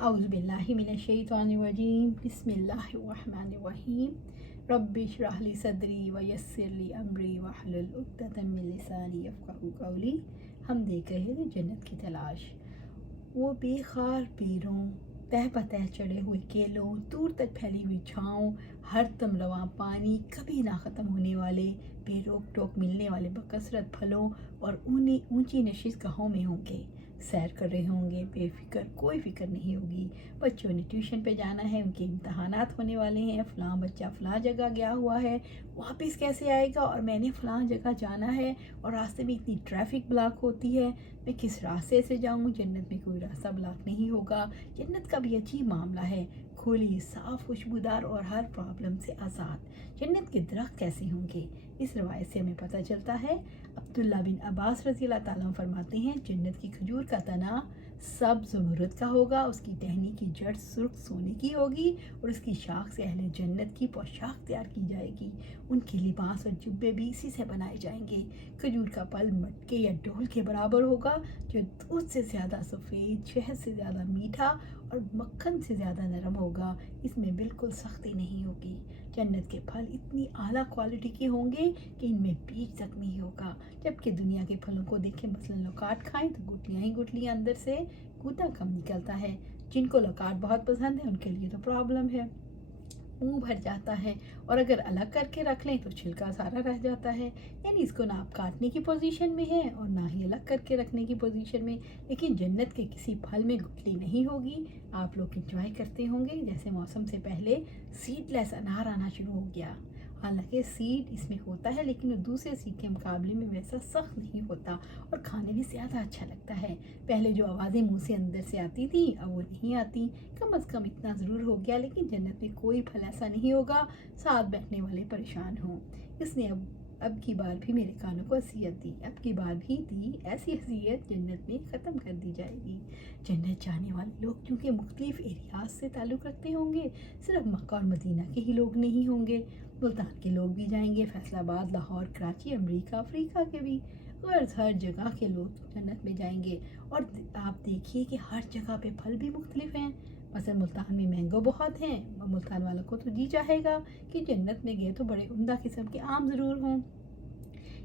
अऊज़ु बिल्लाहि मिनश्शैतानिर्रजीम बिस्मिल्लाहिर्रहमानिर्रहीम रब्बि इश्रह ली सदरी व यस्सिर ली अमरी वहलुल उक़्दतम मिन लिसानी यफ़क़हू क़ौली। हम देख रहे थे जन्नत की तलाश। वो बेखार पेड़ों, तह पतह चढ़े हुए केलों, दूर तक फैली हुई छाँव, हर दम रवां पानी, कभी ना ख़त्म होने वाले बेरोक टोक मिलने वाले बकसरत फलों और ऊंची नशिश गाहों में होंगे। सैर कर रहे होंगे, बेफिक्र, कोई फिक्र नहीं होगी। बच्चों ने ट्यूशन पे जाना है, उनके इम्तहानात होने वाले हैं, फ़लाँ बच्चा फ़लाँ जगह गया हुआ है, वापस कैसे आएगा, और मैंने फ़लाँ जगह जाना है और रास्ते में इतनी ट्रैफिक ब्लॉक होती है, मैं किस रास्ते से जाऊँ। जन्नत में कोई रास्ता ब्लॉक नहीं होगा। जन्नत का भी अजीब मामला है, खुली, साफ़, खुशबूदार और हर प्रॉब्लम से आज़ाद। जन्नत के दरख्त कैसे होंगे, इस रवायत से हमें पता चलता है। अब्दुल्ला बिन अब्बास रज़ी अल्लाह ताला अन्हु फरमाते हैं, जन्नत की खजूर का तना सब ज़ुमरुद का होगा, उसकी टहनी की जड़ सुर्ख सोने की होगी और उसकी शाख से अहले जन्नत की पोशाक तैयार की जाएगी। उनके लिबास और जुब्बे भी इसी से बनाए जाएंगे। खजूर का फल मटके या ढोल के बराबर होगा, जो दूध से ज़्यादा सफ़ेद, शहद से ज़्यादा मीठा और मक्खन से ज़्यादा नरम होगा। इसमें बिल्कुल सख्ती नहीं होगी। जन्नत के फल इतनी आला क्वालिटी के होंगे कि इनमें बीज तक नहीं होगा। जबकि दुनिया के फलों को देखें, मसलन लौकाट खाएं तो गुठलियाँ ही गुठलियाँ अंदर से गूदा कम निकलता है। जिनको लौकाट बहुत पसंद है उनके लिए तो प्रॉब्लम है, मुंह भर जाता है, और अगर अलग करके रख लें तो छिलका सारा रह जाता है। यानी इसको ना आप काटने की पोजीशन में है और ना ही अलग करके रखने की पोजीशन में। लेकिन जन्नत के किसी फल में गुठली नहीं होगी। आप लोग इंजॉय करते होंगे जैसे मौसम से पहले सीडलेस अनार आना शुरू हो गया। हालांकि सीड इसमें होता है, लेकिन वो दूसरे सीड के मुकाबले में वैसा सख्त नहीं होता और खाने में ज़्यादा अच्छा लगता है। पहले जो आवाज़ें मुंह से अंदर से आती थी अब वो नहीं आती। कम अज़ कम इतना ज़रूर हो गया। लेकिन जन्नत में कोई फल ऐसा नहीं होगा साथ बैठने वाले परेशान हों। इसने अब की बार भी मेरे कानों को असियत दी, अब की बार भी दी। ऐसी असियत जन्नत में ख़त्म कर दी जाएगी। जन्नत जाने वाले लोग चूँकि मुख्तलिफ़ एरियाज से ताल्लुक़ रखते होंगे, सिर्फ मक्का और मदीना के ही लोग नहीं होंगे, मुल्तान के लोग भी जाएंगे, फैसलाबाद, लाहौर, कराची, अमरीका, अफ्रीका के भी, गर्ज हर जगह के लोग जन्नत में जाएंगे। और आप देखिए कि हर जगह पे फल भी मुख्तलिफ हैं। मसलन मुल्तान में मैंगो बहुत हैं, मुल्तान वालों को तो जी चाहेगा कि जन्नत में गए तो बड़े उम्दा किस्म के आम ज़रूर हों।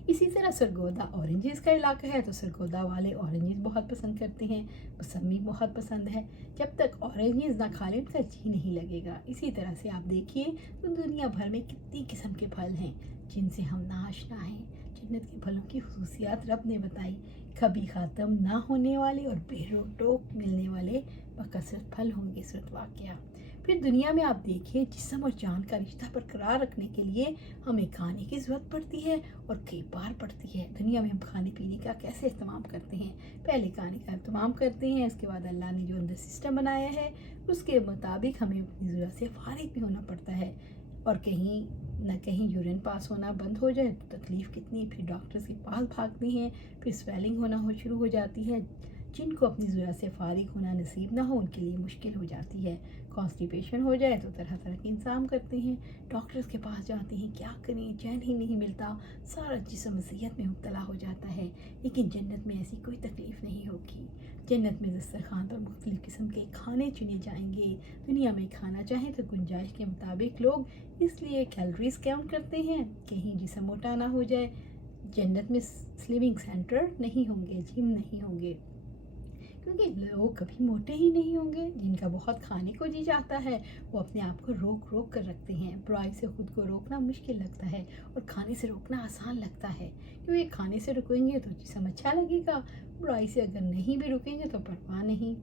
इसी तरह सरगोदा ऑरेंजेस का इलाका है, तो सरगोदा वाले ऑरेंजेस बहुत पसंद करते हैं, मौसमी बहुत पसंद है। जब तक ऑरेंजेस ना खा लें उनका जी नहीं लगेगा। इसी तरह से आप देखिए तो दुनिया भर में कितनी किस्म के फल हैं जिनसे हम ना आशना हैं। जन्नत के फलों की खुसूसियात रब ने बताई, कभी ख़त्म ना होने वाले और बेरोक टोक मिलने वाले बकसरत फल होंगे। सूरत वाक़िया। फिर दुनिया में आप देखिए जिस्म और जान का रिश्ता बरकरार रखने के लिए हमें खाने की ज़रूरत पड़ती है और कई बार पड़ती है। दुनिया में हम खाने पीने का कैसे इस्तेमाल करते हैं, पहले खाने का इस्तेमाल करते हैं, उसके बाद अल्लाह ने जो अंदर सिस्टम बनाया है उसके मुताबिक हमें अपनी ज़रूरत से फारिग भी होना पड़ता है। और कहीं न कहीं यूरिन पास होना बंद हो जाए तो तकलीफ़ कितनी, फिर डॉक्टर्स के पास भागते हैं, फिर स्वेलिंग होना शुरू हो जाती है। जिनको अपनी ज़रूरत से फारिग होना नसीब ना हो उनके लिए मुश्किल हो जाती है। कॉन्स्टिपेशन हो जाए तो तरह तरह के इंतज़ाम करते हैं, डॉक्टर्स के पास जाते हैं, क्या करें, चैन ही नहीं मिलता, सारा जिस्म अज़ियत में मुब्तला हो जाता है। लेकिन जन्नत में ऐसी कोई तकलीफ़ नहीं होगी। जन्नत में दस्तरखान पर मुख्तलिफ़ किस्म के खाने चुने जाएंगे। दुनिया में खाना चाहें तो गुंजाइश के मुताबिक लोग इसलिए कैलोरीज काउंट करते हैं, कहीं जिस्म मोटा ना हो जाए। जन्नत में स्लिमिंग सेंटर नहीं होंगे, जिम नहीं होंगे, क्योंकि लोग कभी मोटे ही नहीं होंगे। जिनका बहुत खाने को जी जाता है वो अपने आप को रोक रोक कर रखते हैं। बुराई से ख़ुद को रोकना मुश्किल लगता है और खाने से रोकना आसान लगता है, क्योंकि खाने से रुकेंगे तो जिस्म अच्छा लगेगा, बुराई से अगर नहीं भी रुकेंगे तो परवाह नहीं।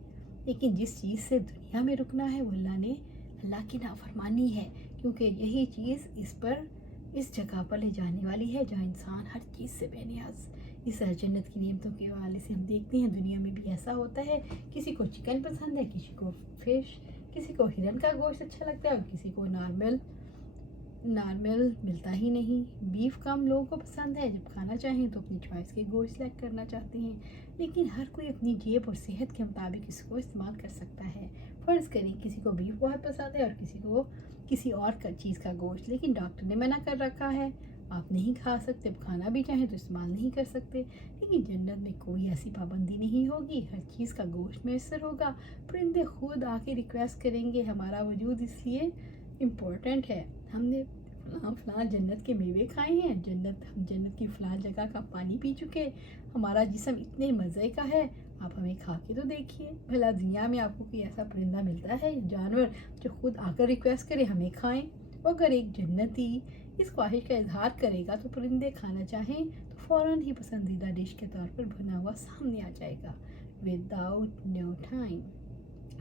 लेकिन जिस चीज़ से दुनिया में रुकना है वो अल्लाह की नाफरमानी है, क्योंकि यही चीज़ इस जगह पर ले जाने वाली है जहाँ इंसान हर चीज़ से बेनियाज। इस जन्नत की नेमतों के हवाले से हम देखते हैं दुनिया में भी ऐसा होता है, किसी को चिकन पसंद है, किसी को फिश, किसी को हिरन का गोश्त अच्छा लगता है और किसी को नॉर्मल मिलता ही नहीं। बीफ कम लोगों को पसंद है, जब खाना चाहें तो अपनी चॉइस के गोश्त सेलेक्ट करना चाहते हैं। लेकिन हर कोई अपनी जेब और सेहत के मुताबिक इसको इस्तेमाल कर सकता है। फ़र्ज़ करें किसी को बीफ बहुत पसंद है और किसी को किसी और चीज़ का गोश्त, लेकिन डॉक्टर ने मना कर रखा है, آپ نہیں کھا سکتے، کھانا بھی چاہیں تو استعمال نہیں کر سکتے، لیکن جنت میں کوئی ایسی پابندی نہیں ہوگی، ہر چیز کا گوشت میسر ہوگا، پرندے خود آ کے ریکویسٹ کریں گے، ہمارا وجود اس لیے امپورٹنٹ ہے، ہم نے فلاں جنت کے میوے کھائے ہیں، جنت کی فلاں جگہ کا پانی پی چکے، ہمارا جسم اتنے مزے کا ہے، آپ ہمیں کھا کے تو دیکھیے، بھلا دنیا میں آپ کو کوئی ایسا پرندہ ملتا ہے جانور جو خود آ کر ریکویسٹ کرے ہمیں کھائیں؟ اگر ایک جنتی اس خواہش کا اظہار کرے گا تو پرندے کھانا چاہیں تو فوراً ہی پسندیدہ ڈش کے طور پر بنا ہوا سامنے آ جائے گا وداؤٹ نو ٹائم۔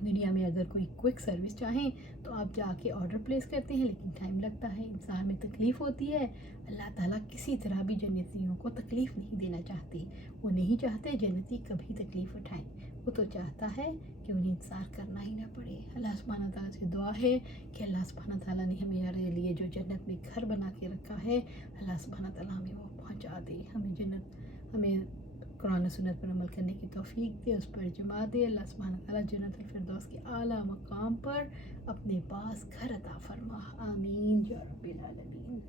دنیا میں اگر کوئی کوئک سروس چاہیں تو آپ جا کے آرڈر پلیس کرتے ہیں، لیکن ٹائم لگتا ہے، انسان میں تکلیف ہوتی ہے، اللہ تعالیٰ کسی طرح بھی جنتیوں کو تکلیف نہیں دینا چاہتے، وہ نہیں چاہتے جنتی کبھی تکلیف اٹھائیں، وہ تو چاہتا ہے کہ انہیں انتظار کرنا ہی نہ پڑے۔ اللہ سبحانہ تعالیٰ سے دعا ہے کہ اللہ سبحانہ تعالیٰ نے ہمارے لیے جو جنت میں گھر بنا کے رکھا ہے، اللہ سبحانہ تعالیٰ ہمیں وہ پہنچا دے، ہمیں قرآن و سنت پر عمل کرنے کی توفیق دے، اس پر جمع دے، اللہ سبحانہ تعالیٰ جنت الفردوس کے اعلیٰ مقام پر اپنے پاس گھر عطا فرما، آمین یا رب العالمین۔